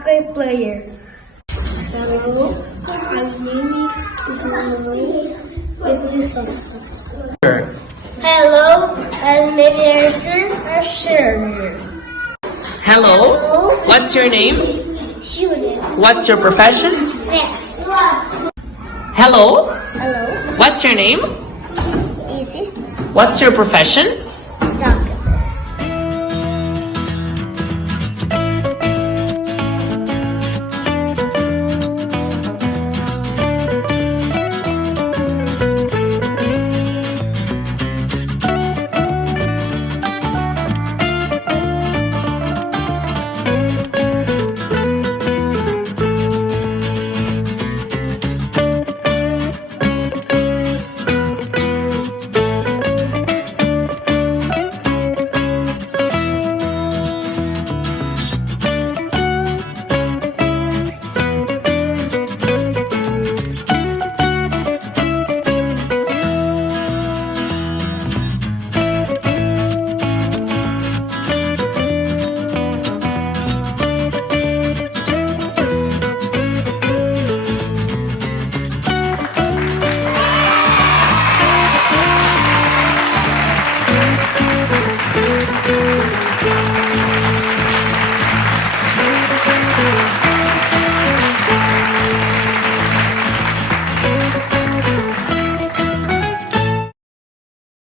soccer player. Hello, my name is Emily. Hello, my name is Arthur. Hello, what's your name? Julia. What's your profession? Yes. Hello, Hello, what's your name? Isis. What's your profession?